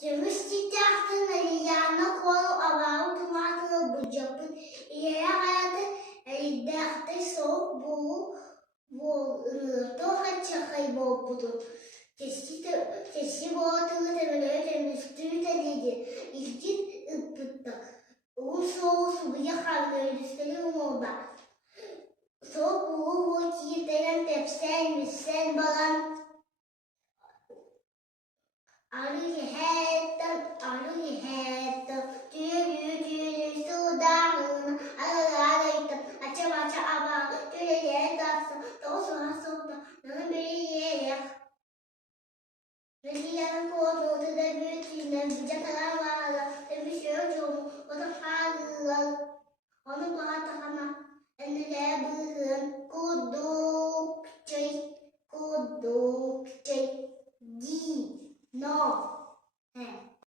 Cevizciğin yana kolu avağı tomatlı bu yapı yere hayatı dehte soğuk bu toha çakay bu budur. Keşi bu atılı temeleri üstünü tediydi. İlkin ıpıttak. Un soğuk su yakar üstleri umulda. Soğuk bu kirtelen tepsen sen balan. Arı hettan, tüyü sudağına, ağlayıp, aça ama, tüyeye tatsa, tosu hasılda, nana bir yere. Rıziyanın konuğu da büyütünden, bir cakalar varla, bir şey çoğu, o da fazla, onu bağıtana, enine bıhın, kuduk çay, di, no.